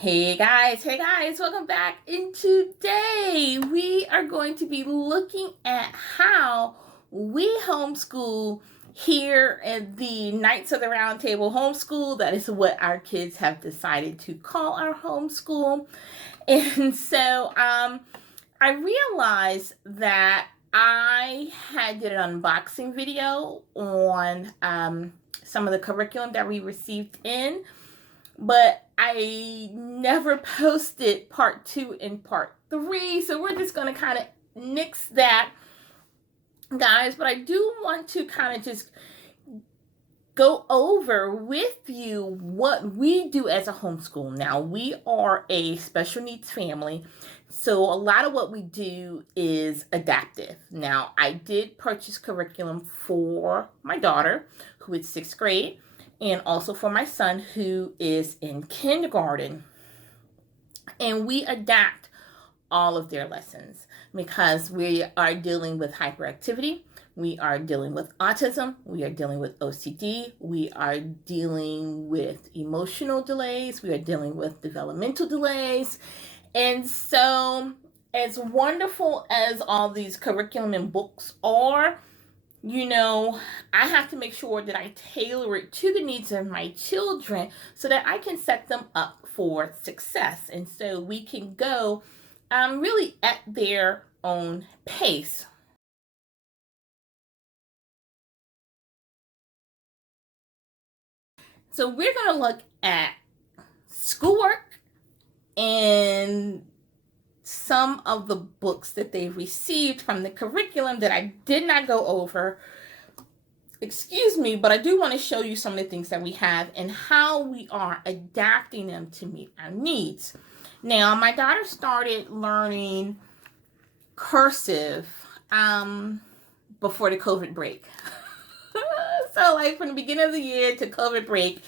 Hey guys, welcome back. And today we are going to be looking at how we homeschool here at the Knights of the Round Table Homeschool. That is what our kids have decided to call our homeschool. And so I realized that I did an unboxing video on some of the curriculum that we received in, but I never posted part 2 and part 3. So we're just going to kind of nix that, guys. But I do want to kind of just go over with you what we do as a homeschool. Now, we are a special needs family, so a lot of what we do is adaptive. Now, I did purchase curriculum for my daughter, who is 6th grade, and also for my son, who is in kindergarten. And we adapt all of their lessons because we are dealing with hyperactivity, we are dealing with autism, we are dealing with OCD, we are dealing with emotional delays, we are dealing with developmental delays. And so, as wonderful as all these curriculum and books are, I have to make sure that I tailor it to the needs of my children so that I can set them up for success. And so we can go really at their own pace. So we're going to look at schoolwork and some of the books that they've received from the curriculum that I did not go over. Excuse me, but I do want to show you some of the things that we have and how we are adapting them to meet our needs. Now, my daughter started learning cursive before the COVID break. So, like, from the beginning of the year to COVID break,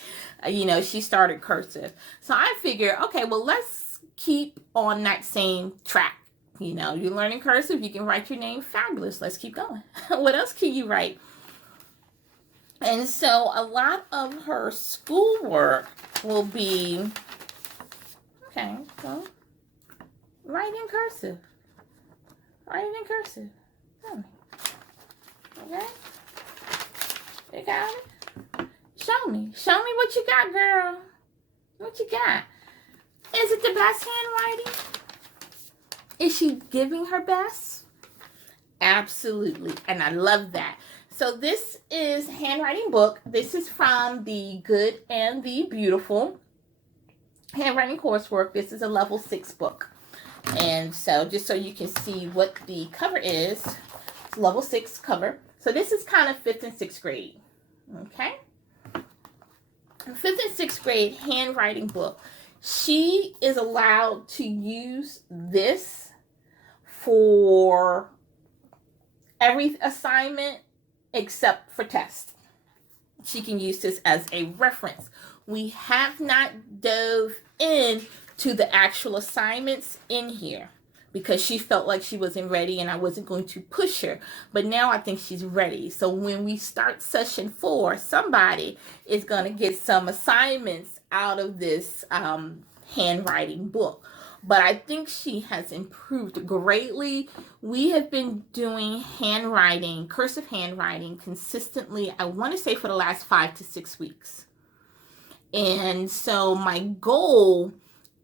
she started cursive. So I figured, okay, well, let's keep on that same track. You're learning cursive, you can write your name, fabulous. Let's keep going. What else can you write? And so a lot of her schoolwork will be, okay, well, write in cursive. Write it in cursive. Okay? You got it? Show me. Show me what you got, girl. What you got? Is it the best handwriting? Is she giving her best? Absolutely. And I love that. So this is a handwriting book. This is from the Good and the Beautiful handwriting coursework. This is a level 6 book. And so just so you can see what the cover is, it's level 6 cover. So this is kind of 5th and 6th grade. Okay? 5th and 6th grade handwriting book. She is allowed to use this for every assignment except for tests. She can use this as a reference. We have not dove in to the actual assignments in here because she felt like she wasn't ready and I wasn't going to push her. But now I think she's ready. So when we start session 4, somebody is going to get some assignments out of this handwriting book. But I think she has improved greatly. We have been doing handwriting, cursive handwriting, consistently, I want to say for the last 5 to 6 weeks. And so my goal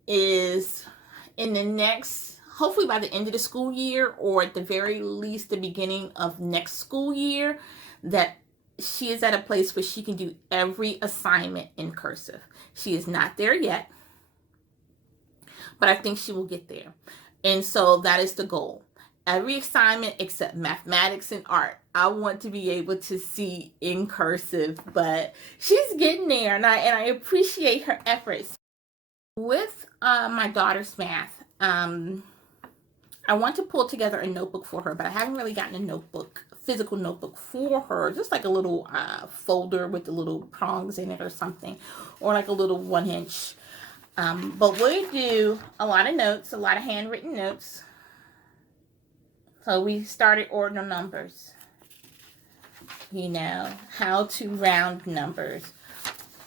is in the next, hopefully by the end of the school year, or at the very least the beginning of next school year, that she is at a place where she can do every assignment in cursive. She is not there yet, but I think she will get there. And so that is the goal. Every assignment except mathematics and art, I want to be able to see in cursive, but she's getting there, and I appreciate her efforts. With my daughter's math, I want to pull together a notebook for her, but I haven't really gotten a notebook, physical notebook for her, just like a little folder with the little prongs in it or something, or like a little 1-inch. But we do a lot of notes, a lot of handwritten notes. So we started ordinal numbers. How to round numbers.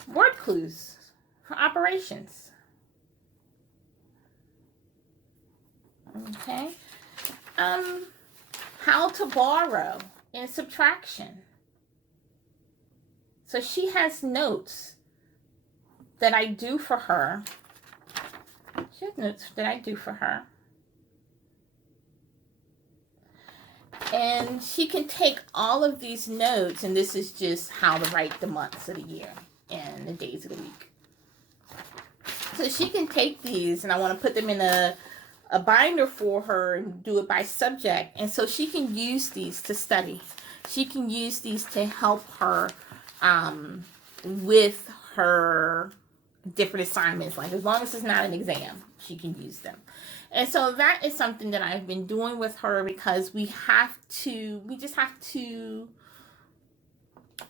Word clues for operations. Okay. How to borrow and subtraction. So she has notes that I do for her. She has notes that I do for her. And she can take all of these notes, and this is just how to write the months of the year and the days of the week. So she can take these, and I want to put them in a binder for her and do it by subject. And so she can use these to study. She can use these to help her with her different assignments. Like, as long as it's not an exam, she can use them. And so that is something that I've been doing with her, because we just have to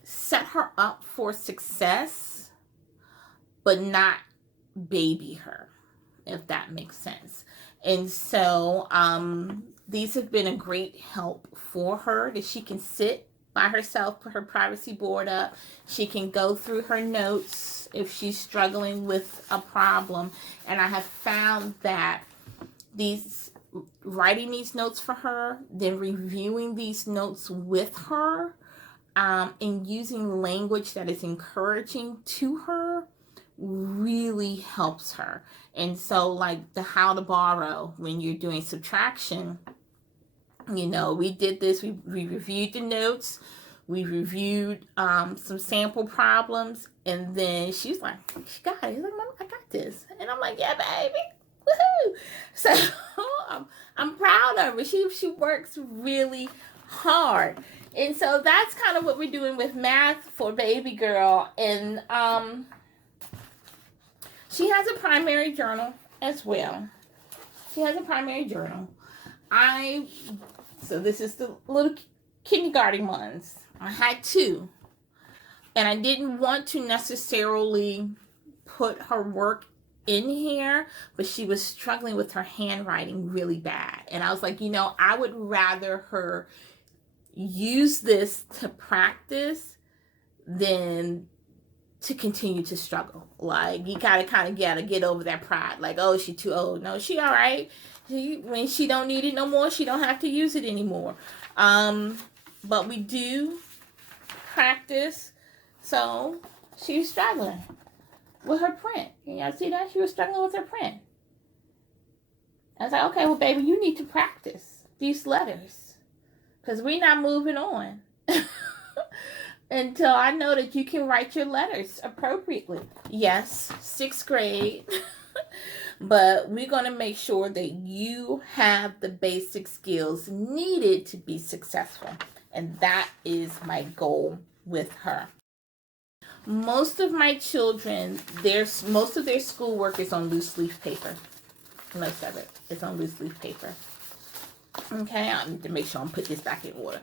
set her up for success, but not baby her, if that makes sense. And so these have been a great help for her, that she can sit by herself, put her privacy board up. She can go through her notes if she's struggling with a problem. And I have found that writing these notes for her, then reviewing these notes with her, and using language that is encouraging to her, really helps her. And so, like the how to borrow when you're doing subtraction, we did this. We reviewed the notes. We reviewed some sample problems, and then she's like, "She got it." She's like, "Mom, I got this," and I'm like, "Yeah, baby, woohoo!" So I'm proud of her. She works really hard, and so that's kind of what we're doing with math for baby girl. And she has a primary journal as well. She has a primary journal. So this is the little kindergarten ones. I had two. And I didn't want to necessarily put her work in here, but she was struggling with her handwriting really bad. And I was like, I would rather her use this to practice than to continue to struggle. Like, you gotta get over that pride. Like, oh, she too old. No, she all right. When she don't need it no more, she don't have to use it anymore. But we do practice. So she's struggling with her print. Can y'all see that? She was struggling with her print. I was like, okay, well, baby, you need to practice these letters, because we're not moving on until I know that you can write your letters appropriately. Yes, 6th grade. But we're going to make sure that you have the basic skills needed to be successful. And that is my goal with her. Most of my children, most of their schoolwork is on loose leaf paper. Most of it is on loose leaf paper. Okay, I need to make sure I'm put this back in order.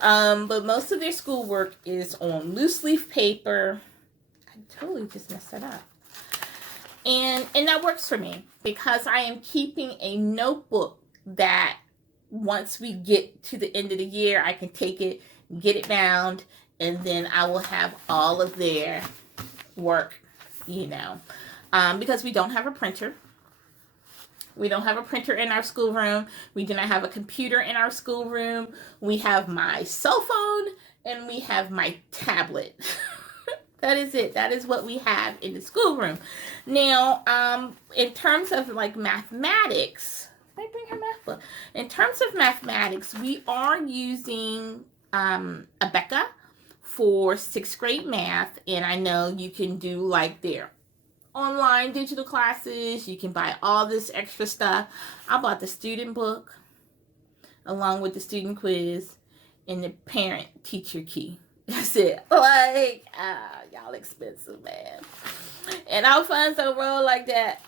But most of their schoolwork is on loose leaf paper. I totally just messed that up. And that works for me, because I am keeping a notebook that once we get to the end of the year, I can take it, get it bound, and then I will have all of their work, because we don't have a printer. We don't have a printer in our schoolroom. We do not have a computer in our schoolroom. We have my cell phone and we have my tablet. That is it. That is what we have in the schoolroom. Now, in terms of like mathematics, let me bring her math book. In terms of mathematics, we are using Abeka for 6th grade math. And I know you can do like their online digital classes. You can buy all this extra stuff. I bought the student book along with the student quiz and the parent teacher key. That's it. Like, y'all expensive, man. And our funds don't roll like that.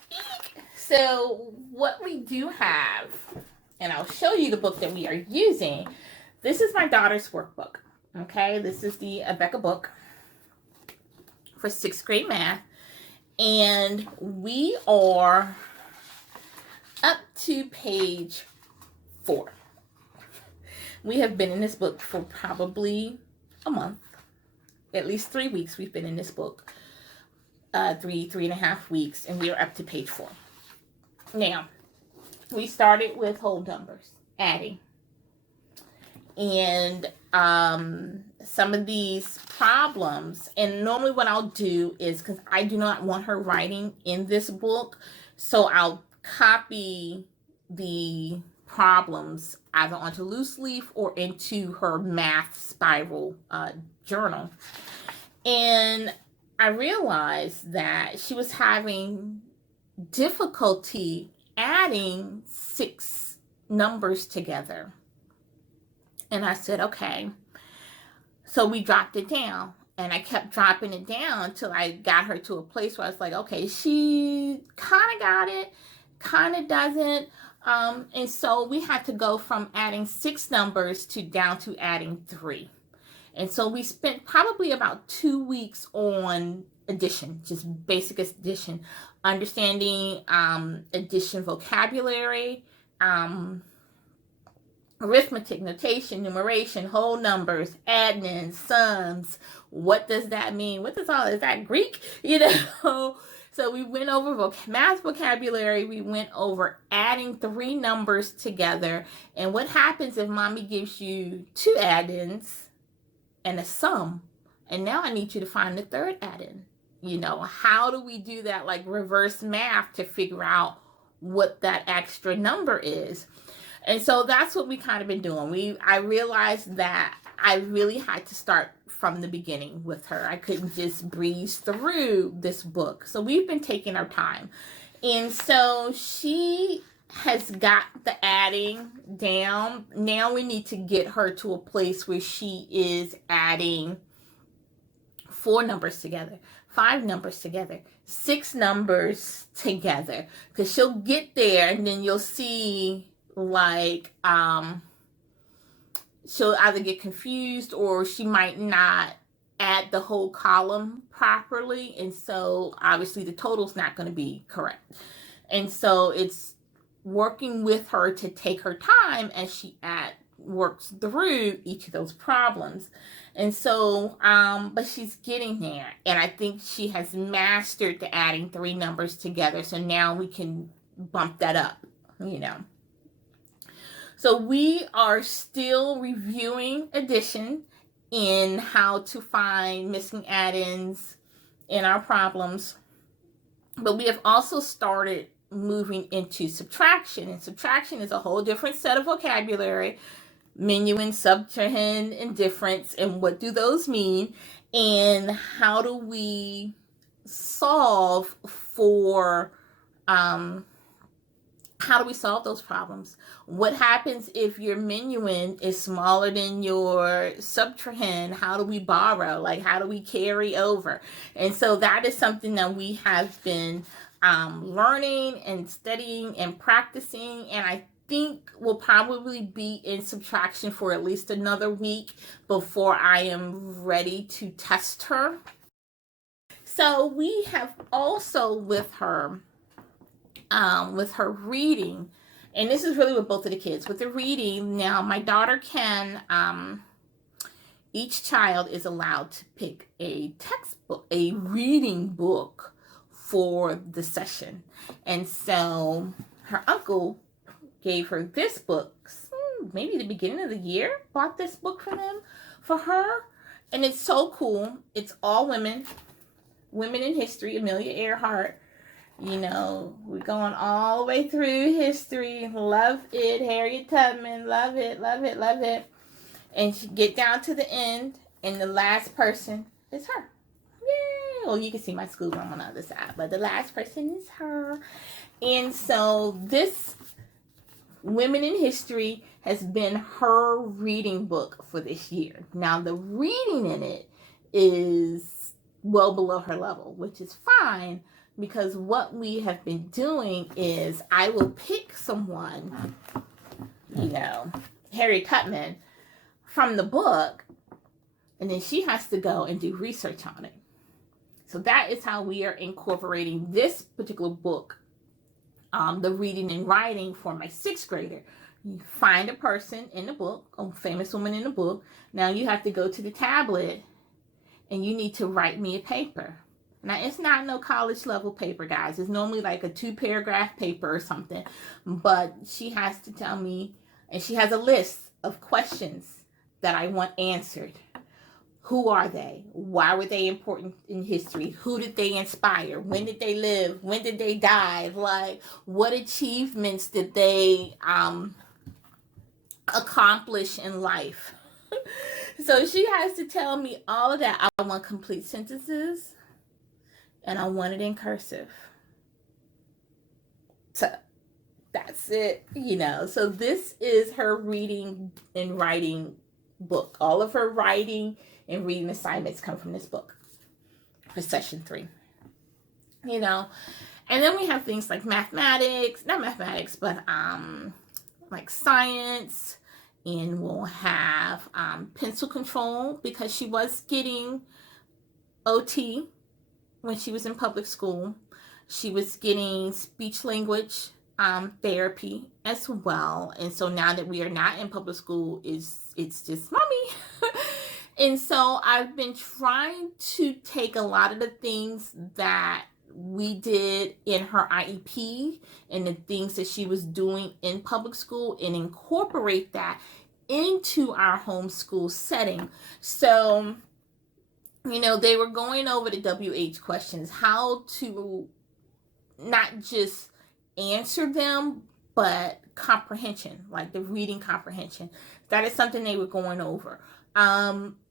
So what we do have, and I'll show you the book that we are using. This is my daughter's workbook. Okay, this is the Abeka book for 6th grade math. And we are up to page 4. We have been in this book for probably a month. At least 3 weeks we've been in this book. 3.5 weeks, and we are up to page 4. Now, we started with whole numbers, adding. And some of these problems, and normally what I'll do is, because I do not want her writing in this book, so I'll copy the problems either onto loose leaf or into her math spiral journal. And I realized that she was having difficulty adding 6 numbers together. And I said, okay. So we dropped it down. And I kept dropping it down until I got her to a place where I was like, okay, she kind of got it, kind of doesn't. And so we had to go from adding 6 numbers to down to adding 3. And so we spent probably about 2 weeks on addition, just basic addition, understanding addition vocabulary, arithmetic, notation, numeration, whole numbers, adnins, sums. What does that mean? What does all, is that Greek? You know? So we went over math vocabulary. We went over adding 3 numbers together. And what happens if mommy gives you 2 add-ins and a sum? And now I need you to find the 3rd add-in. You know, how do we do that, like reverse math, to figure out what that extra number is? And so that's what we kind of been doing. I realized that I really had to start from the beginning with her. I couldn't just breeze through this book. So we've been taking our time. And so she has got the adding down. Now we need to get her to a place where she is adding 4 numbers together, 5 numbers together, 6 numbers together. Because she'll get there and then you'll see, like, she'll either get confused or she might not add the whole column properly. And so obviously the total's not going to be correct. And so it's working with her to take her time as she works through each of those problems. And so, but she's getting there. And I think she has mastered the adding 3 numbers together. So now we can bump that up, you know. So we are still reviewing addition in how to find missing add-ins in our problems. But we have also started moving into subtraction. And subtraction is a whole different set of vocabulary. Minuend, subtrahend, and difference. And what do those mean? And how do we solve for... how do we solve those problems? What happens if your minuend is smaller than your subtrahend? How do we borrow? Like, how do we carry over? And so that is something that we have been learning and studying and practicing. And I think we'll probably be in subtraction for at least another week before I am ready to test her. So we have also with her reading, and this is really with both of the kids, with the reading. Now my daughter can, each child is allowed to pick a textbook, a reading book for the session. And so her uncle gave her this book, maybe the beginning of the year, bought this book for her. And it's so cool. It's all women in history, Amelia Earhart. You know, we're going all the way through history. Love it. Harriet Tubman. Love it, love it, love it. And she get down to the end, and the last person is her. Yay! Well, you can see my schoolroom on the other side, but the last person is her. And so this Women in History has been her reading book for this year. Now, the reading in it is well below her level, which is fine. Because what we have been doing is I will pick someone, you know, Harriet Tubman, from the book, and then she has to go and do research on it. So that is how we are incorporating this particular book, the reading and writing for my 6th grader. You find a person in the book, a famous woman in the book. Now you have to go to the tablet and you need to write me a paper. Now, it's not no college level paper, guys. It's normally like a 2-paragraph paper or something. But she has to tell me, and she has a list of questions that I want answered. Who are they? Why were they important in history? Who did they inspire? When did they live? When did they die? Like, what achievements did they accomplish in life? So she has to tell me all of that. I want complete sentences, and I want it in cursive. So that's it, So this is her reading and writing book. All of her writing and reading assignments come from this book for session 3. And then we have things like mathematics, not mathematics, but like science, and we'll have pencil control, because she was getting OT when she was in public school. She was getting speech language therapy as well. And so now that we are not in public school, it's just mommy. And so I've been trying to take a lot of the things that we did in her IEP and the things that she was doing in public school and incorporate that into our homeschool setting. So, they were going over the WH questions, how to not just answer them, but comprehension, like the reading comprehension. That is something they were going over.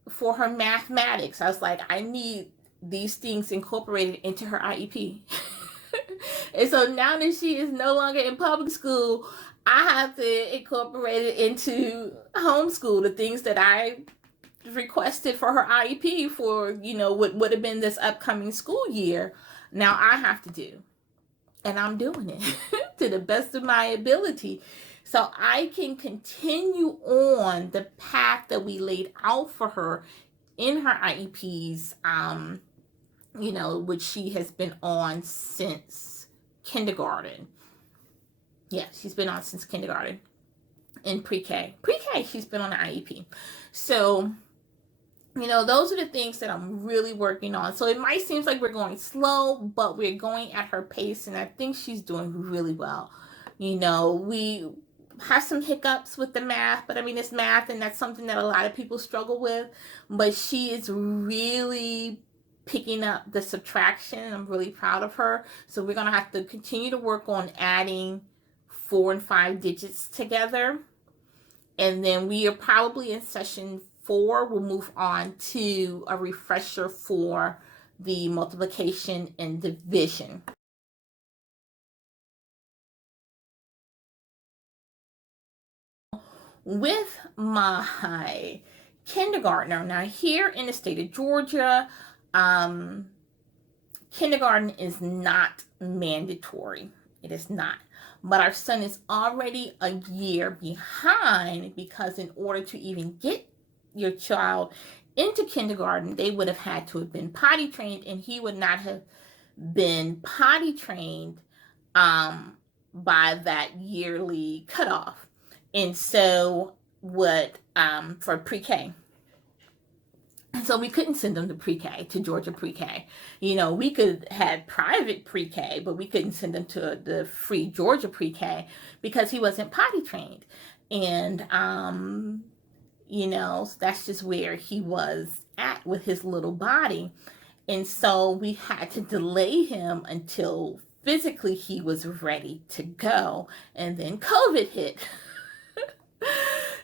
For her mathematics, I was like, I need these things incorporated into her IEP. And so now that she is no longer in public school, I have to incorporate it into homeschool, the things that I requested for her IEP for, what would have been this upcoming school year. Now I have to do. And I'm doing it to the best of my ability. So I can continue on the path that we laid out for her in her IEPs, which she has been on since kindergarten. Yeah, she's been on since kindergarten. In pre-K. Pre-K, she's been on the IEP. So, those are the things that I'm really working on. So it might seem like we're going slow, but we're going at her pace, and I think she's doing really well. We have some hiccups with the math, but it's math, and that's something that a lot of people struggle with. But she is really picking up the subtraction. I'm really proud of her. So we're going to have to continue to work on adding 4 and 5 digits together. And then we are probably in session 4. We'll move on to a refresher for the multiplication and division. With my kindergartner, now here in the state of Georgia, kindergarten is not mandatory. It is not. But our son is already a year behind, because in order to even get your child into kindergarten, they would have had to have been potty trained, and he would not have been potty trained by that yearly cutoff. And so for pre-K. So we couldn't send them to pre-K, to Georgia pre-K. We could have private pre-K, but we couldn't send them to the free Georgia pre-K because he wasn't potty trained. And, so that's just where he was at with his little body. And so we had to delay him until physically he was ready to go. And then COVID hit.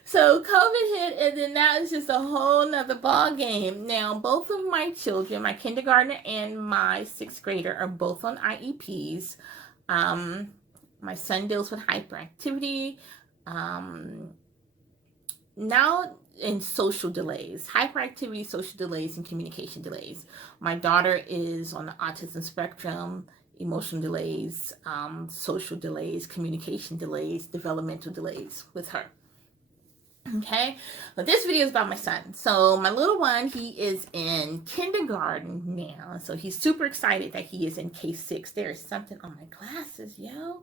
So COVID hit, and then now it's just a whole nother ball game. Now, both of my children, my kindergartner and my 6th grader, are both on IEPs. My son deals with hyperactivity. Now in social delays, hyperactivity, social delays, and communication delays. My daughter is on the autism spectrum, emotional delays, social delays, communication delays, developmental delays with her. Okay, but this video is about my son. So my little one, he is in kindergarten now. So he's super excited that he is in K6. There is something on my glasses, yo.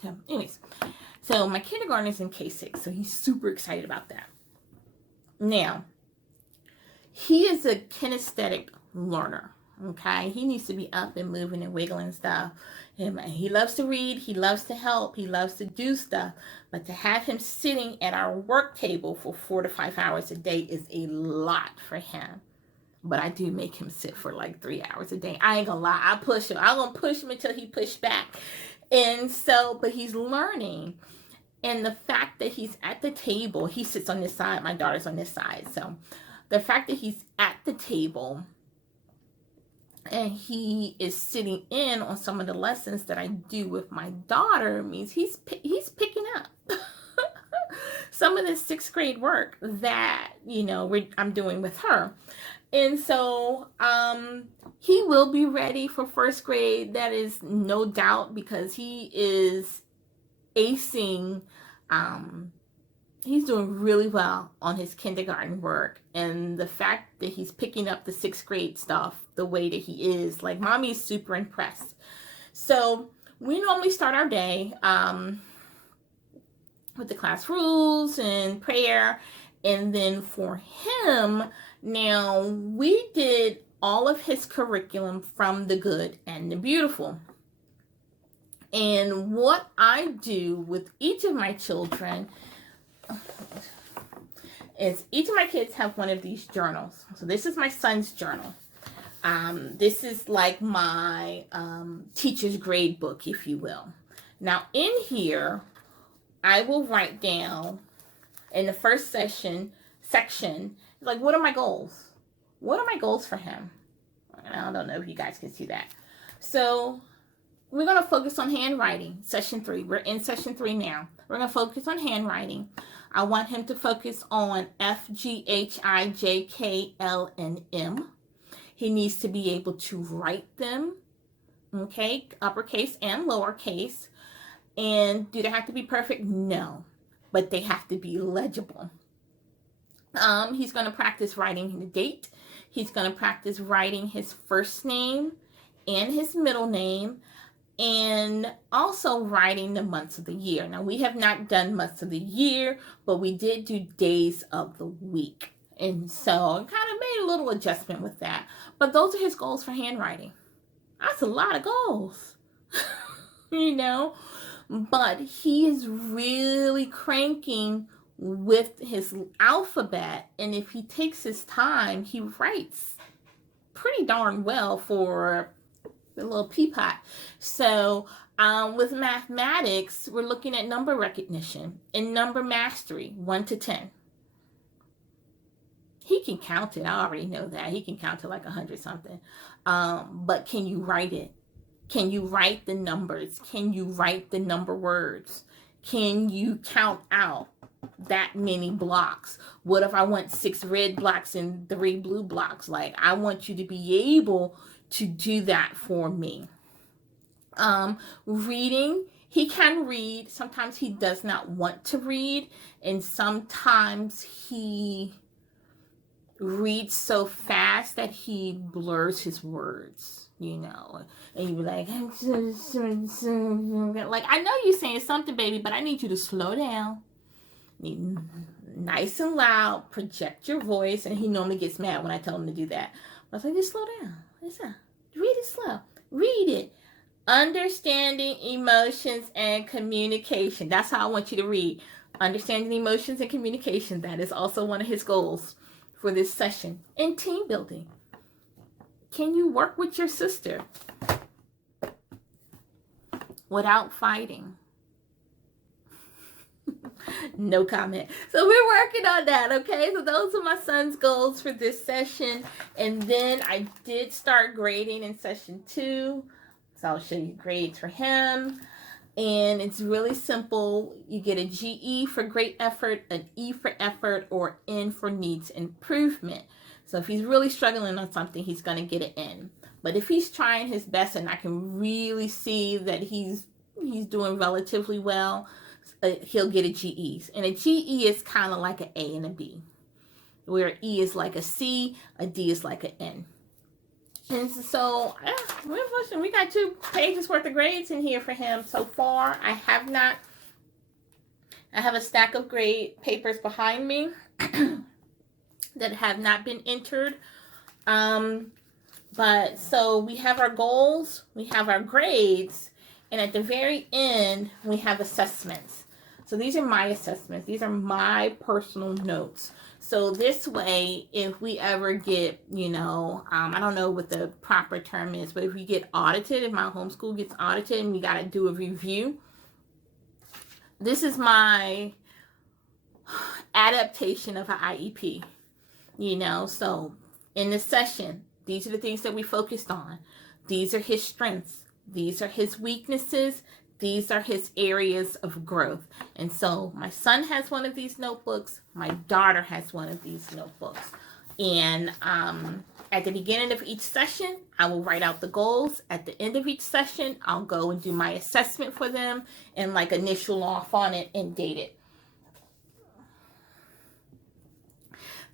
So anyways, so my kindergarten is in K6. So he's super excited about that. Now, he is a kinesthetic learner. Okay, he needs to be up and moving and wiggling and stuff. He loves to read, he loves to help, he loves to do stuff, but to have him sitting at our work table for 4 to 5 hours a day is a lot for him. But I do make him sit for like 3 hours a day. I ain't gonna lie, I push him. I'm gonna push him until he push back. And so, but he's learning. And the fact that he's at the table, he sits on this side, my daughter's on this side. So the fact that he's at the table and he is sitting in on some of the lessons that I do with my daughter means he's picking up some of the 6th grade work that, you know, I'm doing with her. And so he will be ready for 1st grade. That is no doubt, because he is acing. He's doing really well on his kindergarten work, and the fact that he's picking up the 6th grade stuff the way that he is, like, mommy is super impressed. So we normally start our day with the class rules and prayer, and then for him, now we did all of his curriculum from the good and the beautiful. And what I do with each of my children is each of my kids have one of these journals. So this is my son's journal. This is like my teacher's grade book, if you will. Now in here, I will write down in the first section, like, what are my goals? What are my goals for him? I don't know if you guys can see that. So we're going to focus on handwriting, session 3. We're in session 3 now. We're going to focus on handwriting. I want him to focus on F, G, H, I, J, K, L, and M. He needs to be able to write them, okay, uppercase and lowercase. And do they have to be perfect? No, but they have to be legible. He's going to practice writing the date. He's going to practice writing his first name and his middle name, and also writing the months of the year. Now, we have not done months of the year, but we did do days of the week. And so I kind of made a little adjustment with that. But those are his goals for handwriting. That's a lot of goals, you know. But he is really cranking with his alphabet. And if he takes his time, he writes pretty darn well for the little peapot. So with mathematics, we're looking at number recognition and number mastery, 1 to 10. He can count it. I already know that. He can count to like 100 something. But can you write it? Can you write the numbers? Can you write the number words? Can you count out that many blocks? What if I want 6 red blocks and 3 blue blocks? Like, I want you to be able to do that for me. Reading, he can read. Sometimes he does not want to read, and sometimes he reads so fast that he blurs his words, you know, and you be like, I know you're saying something, baby, but I need you to slow down. Nice and loud, project your voice. And he normally gets mad when I tell him to do that. I was like, just slow down. Listen, read it slow. Read it. Understanding emotions and communication. That's how I want you to read. Understanding emotions and communication. That is also one of his goals for this session. And team building. Can you work with your sister without fighting? No comment. So we're working on that, okay? So those are my son's goals for this session. And then I did start grading in session 2. So I'll show you grades for him. And it's really simple. You get a GE for great effort, an E for effort, or N for needs improvement. So if he's really struggling on something, he's going to get an N. But if he's trying his best and I can really see that he's doing relatively well, he'll get a GE. And a GE is kind of like an A and a B, where E is like a C, a D is like an N. And so we got 2 pages worth of grades in here for him so far. I have a stack of grade papers behind me. that have not been entered. But so we have our goals, we have our grades, and at the very end, we have assessments. So these are my assessments. These are my personal notes. So this way, if we ever get, I don't know what the proper term is, but if we get audited, if my homeschool gets audited and we got to do a review, this is my adaptation of an IEP, So in this session, these are the things that we focused on. These are his strengths. These are his weaknesses. These are his areas of growth. And so my son has one of these notebooks. My daughter has one of these notebooks. And at the beginning of each session, I will write out the goals. At the end of each session, I'll go and do my assessment for them and initial off on it and date it.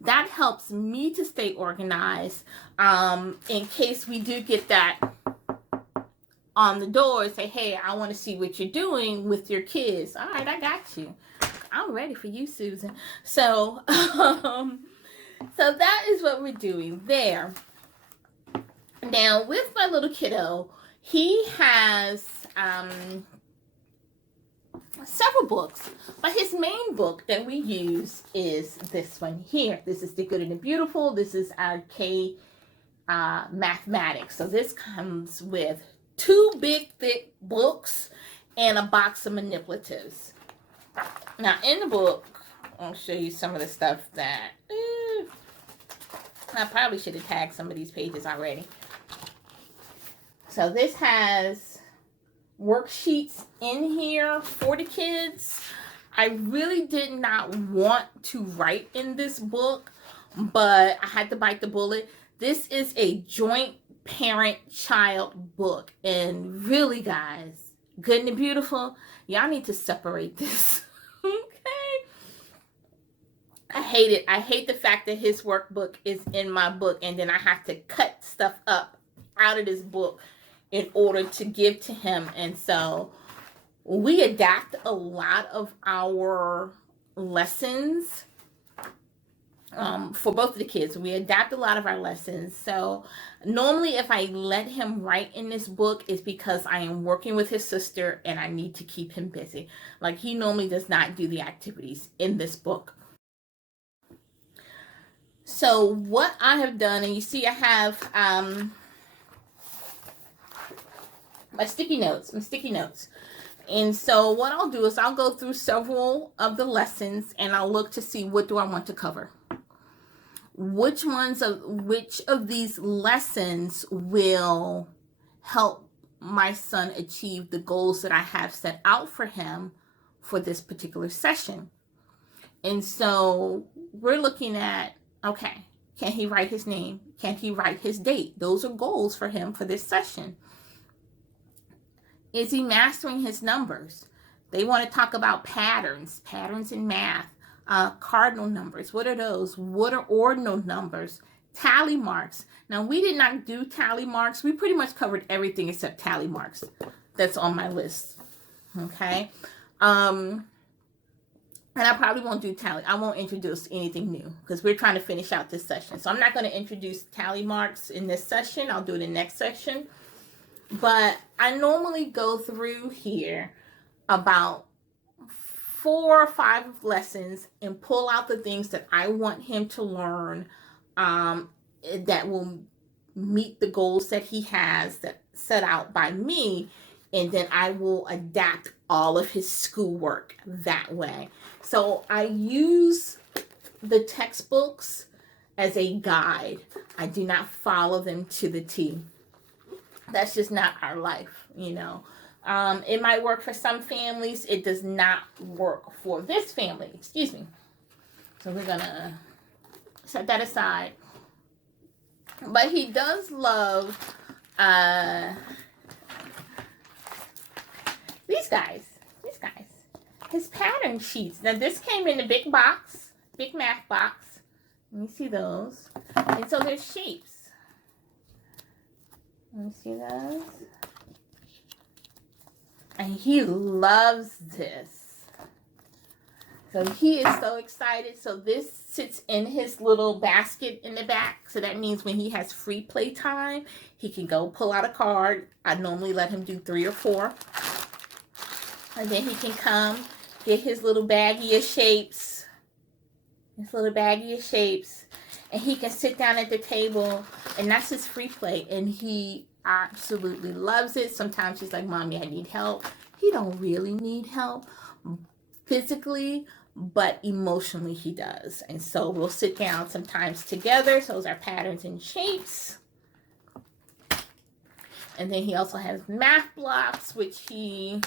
That helps me to stay organized in case we do get that on the door and say, hey, I want to see what you're doing with your kids. All right, I got you. I'm ready for you, Susan. So, so that is what we're doing there. Now, with my little kiddo, he has several books, but his main book that we use is this one here. This is The Good and the Beautiful. This is our K mathematics. So this comes with 2 big thick books and a box of manipulatives. Now in the book, I'll show you some of the stuff that I probably should have tagged some of these pages already. So this has worksheets in here for the kids. I really did not want to write in this book, but I had to bite the bullet. This is a joint parent-child book, and really, guys, Good and the Beautiful, y'all need to separate this. Okay? I hate it. I hate the fact that his workbook is in my book, and then I have to cut stuff up out of this book in order to give to him. And so we adapt a lot of our lessons for both of the kids. We adapt a lot of our lessons. So normally if I let him write in this book, it's because I am working with his sister and I need to keep him busy. He normally does not do the activities in this book. So what I have done, and you see I have my sticky notes. And so what I'll do is I'll go through several of the lessons and I'll look to see what do I want to cover. Which of these lessons will help my son achieve the goals that I have set out for him for this particular session. And so we're looking at, okay, can he write his name? Can he write his date? Those are goals for him for this session. Is he mastering his numbers? They want to talk about patterns in math, cardinal numbers. What are those? What are ordinal numbers? Tally marks. Now, we did not do tally marks. We pretty much covered everything except tally marks. That's on my list. Okay. And I probably won't do tally. I won't introduce anything new because we're trying to finish out this session. So I'm not going to introduce tally marks in this session. I'll do it in the next section. But I normally go through here about 4 or 5 lessons and pull out the things that I want him to learn that will meet the goals that he has that set out by me. And then I will adapt all of his schoolwork that way. So I use the textbooks as a guide. I do not follow them to the T. That's just not our life, It might work for some families. It does not work for this family. Excuse me. So we're going to set that aside. But he does love these guys. His pattern sheets. Now, this came in a big box, big math box. Let me see those. And so there's shapes. Let me see those. And he loves this. So he is so excited. So this sits in his little basket in the back. So that means when he has free play time, he can go pull out a card. I normally let him do 3 or 4. And then he can come get his little baggie of shapes. And he can sit down at the table, and that's his free play. And he absolutely loves it. Sometimes he's like, Mommy, I need help. He don't really need help physically, but emotionally he does. And so we'll sit down sometimes together. So those are patterns and shapes. And then he also has math blocks, which he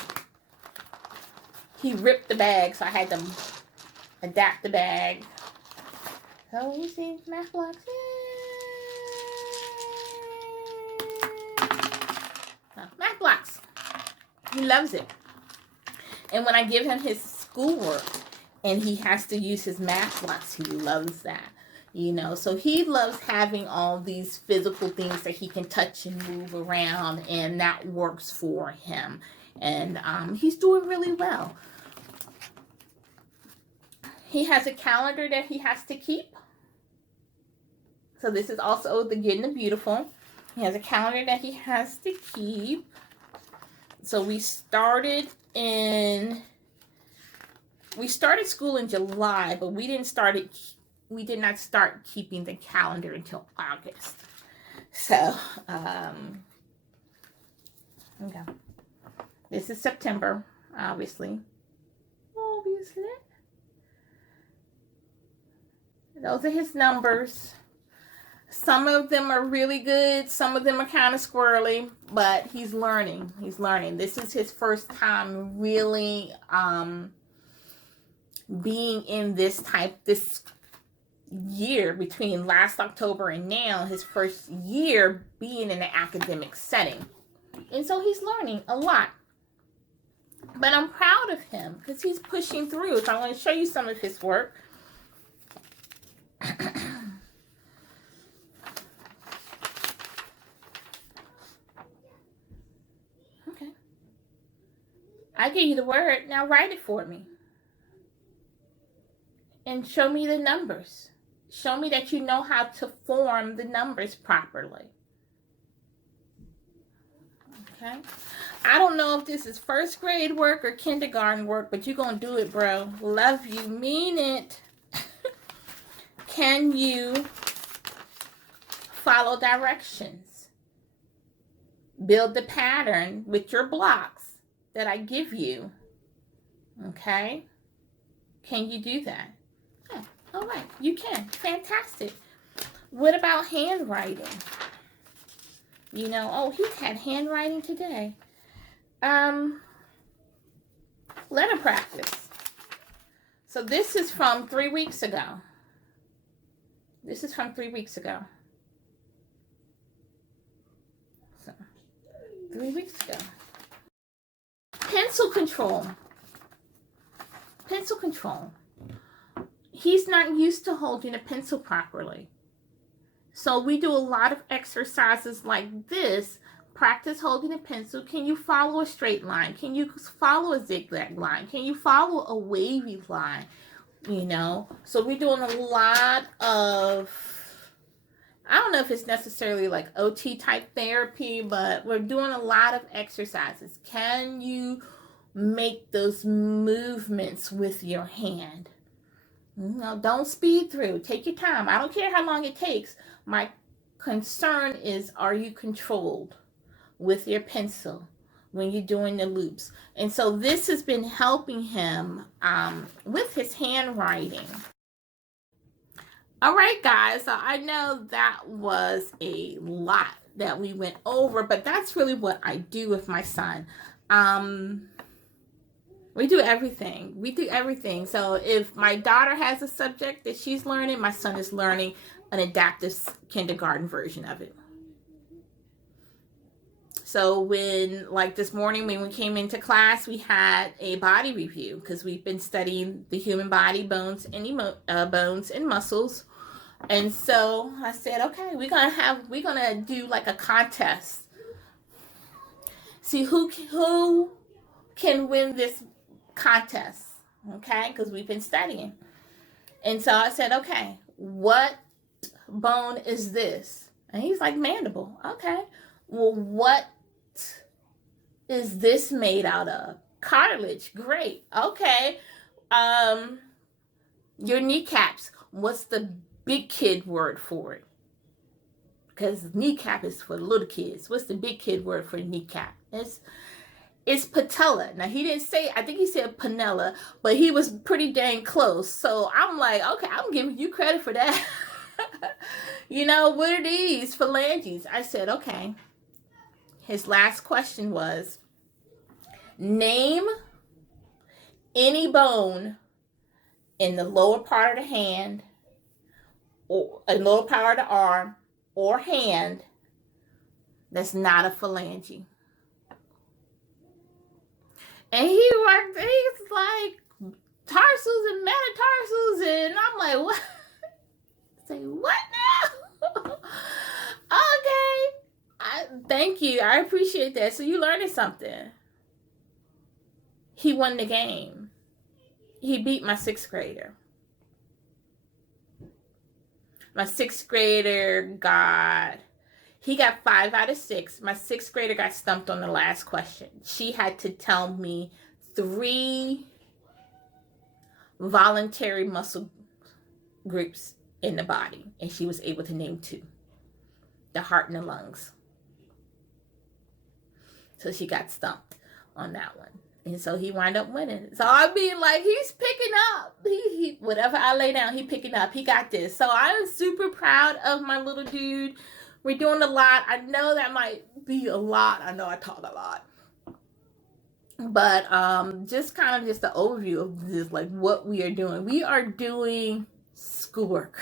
ripped the bag, so I had to adapt the bag. So you see, math blocks. Oh, math blocks. He loves it. And when I give him his schoolwork and he has to use his math blocks, he loves that. You know, so he loves having all these physical things that he can touch and move around, and that works for him. And he's doing really well. He has a calendar that he has to keep. So this is also the Getting the Beautiful. He has a calendar that he has to keep. So we started school in July, but we did not start keeping the calendar until August. So, okay. This is September, obviously. Those are his numbers. Some of them are really good. Some of them are kind of squirrely, but he's learning. This is his first time really being in this year between last October and now, his first year being in an academic setting. And so he's learning a lot. But I'm proud of him because he's pushing through. So I want to show you some of his work. Okay. I gave you the word. Now write it for me. And show me the numbers. Show me that you know how to form the numbers properly. Okay? I don't know if this is first grade work or kindergarten work, but you're going to do it, bro. Love you. Mean it. Can you follow directions? Build the pattern with your blocks that I give you. Okay? Can you do that? Yeah. All right. You can. Fantastic. What about handwriting? You know, oh, he had handwriting today. Letter practice. So this is from 3 weeks ago. So 3 weeks ago. Pencil control. He's not used to holding a pencil properly. So we do a lot of exercises like this. Practice holding a pencil. Can you follow a straight line? Can you follow a zigzag line? Can you follow a wavy line? You know, so we're doing a lot of, I don't know if it's necessarily like OT type therapy, but we're doing a lot of exercises. Can you make those movements with your hand? No, don't speed through. Take your time. I don't care how long it takes. My concern is, are you controlled with your pencil when you're doing the loops? And so this has been helping him with his handwriting. All right, guys. So I know that was a lot that we went over, but that's really what I do with my son. We do everything. So if my daughter has a subject that she's learning, my son is learning an adaptive kindergarten version of it. So when, like this morning when we came into class, we had a body review because we've been studying the human body, bones and muscles. And so I said, okay, we're gonna do like a contest. See who can win this contest. okay, because we've been studying. And so I said, okay, what bone is this? And he's like, mandible. Okay. Well, what is this made out of? Cartilage. Great. Okay. Your kneecaps. What's the big kid word for it? Because kneecap is for little kids. What's the big kid word for kneecap? It's patella. Now, he didn't say, I think he said panella, but he was pretty dang close. So I'm like, okay, I'm giving you credit for that. You know, what are these? Phalanges. I said, okay. His last question was, name any bone in the lower part of the hand, or a lower part of the arm or hand that's not a phalange. And he's like tarsals and metatarsals, and I'm like, what? Say what now? Okay. Thank you. I appreciate that. So you learning something. He won the game. He beat my 6th grader. My 6th grader got 5 out of 6. My 6th grader got stumped on the last question. She had to tell me 3 voluntary muscle groups in the body, and she was able to name 2. The heart and the lungs. So she got stumped on that one. And so he wound up winning. So I mean, like, he's picking up. He whatever I lay down, he picking up. He got this. So I'm super proud of my little dude. We're doing a lot. I know that might be a lot. I know I talk a lot. But just kind of just the overview of this, like what we are doing. We are doing schoolwork.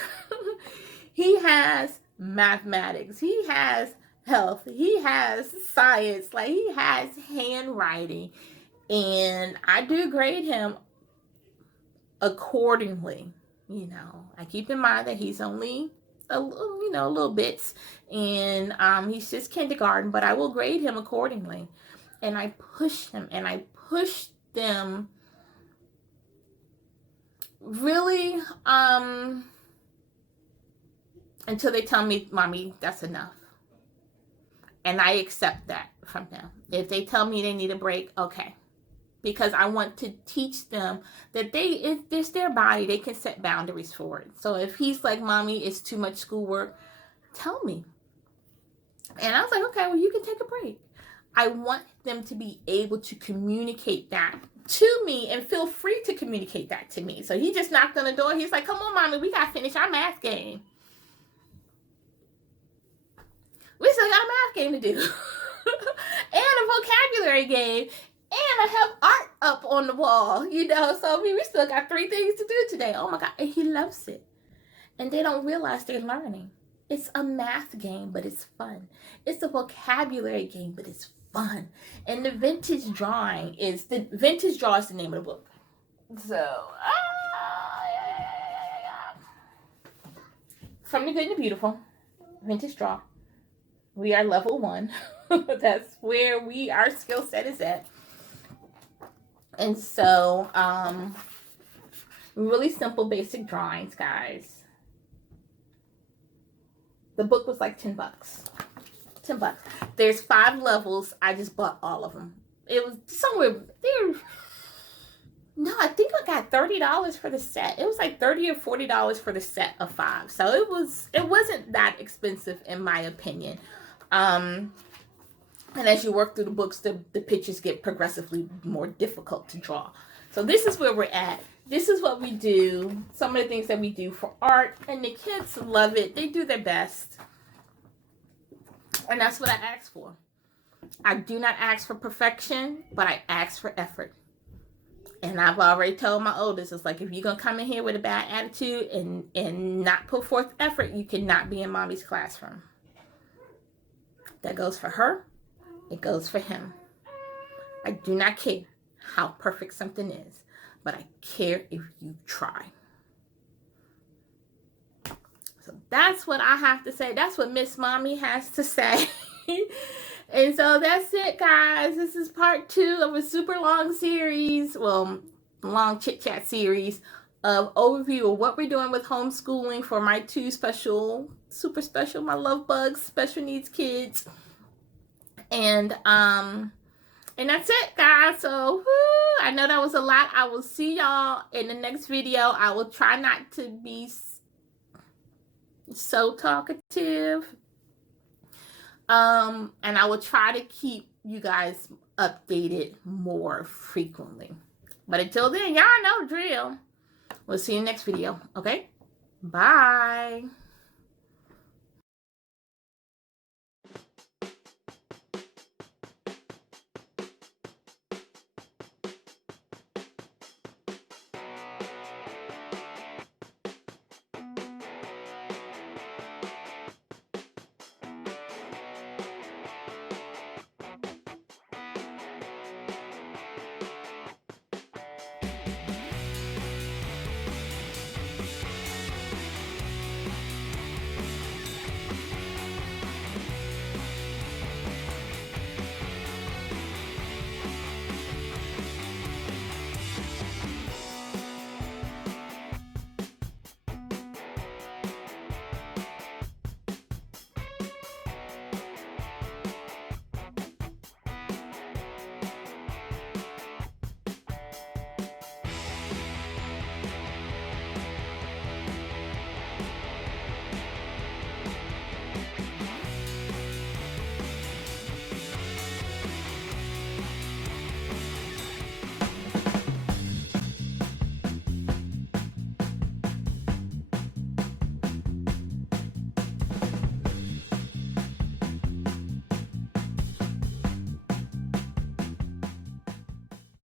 He has mathematics. He has health. He has science. Like, he has handwriting. And I do grade him accordingly. You know, I keep in mind that he's only a little bits, and he's just kindergarten, but I will grade him accordingly. And I push him, and I push them really until they tell me, Mommy, that's enough. And I accept that from them. If they tell me they need a break, okay. Because I want to teach them that if it's their body, they can set boundaries for it. So if he's like, Mommy, it's too much schoolwork, tell me. And I was like, okay, well, you can take a break. I want them to be able to communicate that to me and feel free to communicate that to me. So he just knocked on the door. He's like, come on, Mommy, we got to finish our math game. We still got a math game to do. And a vocabulary game. And I have art up on the wall, you know. So we still got 3 things to do today. Oh, my God. And he loves it. And they don't realize they're learning. It's a math game, but it's fun. It's a vocabulary game, but it's fun. And the Vintage Draw is the name of the book. So, From the Good and the Beautiful, Vintage Draw. We are level 1. That's where our skill set is at. And so, really simple, basic drawings, guys. The book was like $10. $10. There's 5 levels. I just bought all of them. It was somewhere there. No, I think I got $30 for the set. It was like $30 or $40 for the set of 5. So it wasn't that expensive in my opinion. And as you work through the books, the pictures get progressively more difficult to draw. So this is where we're at. This is what we do. Some of the things that we do for art. And the kids love it. They do their best. And that's what I ask for. I do not ask for perfection, but I ask for effort. And I've already told my oldest, it's like, if you're going to come in here with a bad attitude and not put forth effort, you cannot be in Mommy's classroom. That goes for her. It goes for him. I do not care how perfect something is, but I care if you try. So that's what I have to say. That's what Miss Mommy has to say. And so that's it, guys. This is part 2 of a super long series. Well, long chit chat series of overview of what we're doing with homeschooling for my two special, super special, my love bugs, special needs kids. And that's it, guys. So I know that was a lot. I will see y'all in the next video. I will try not to be so talkative. And I will try to keep you guys updated more frequently. But until then, y'all know the drill. We'll see you in the next video. Okay? Bye.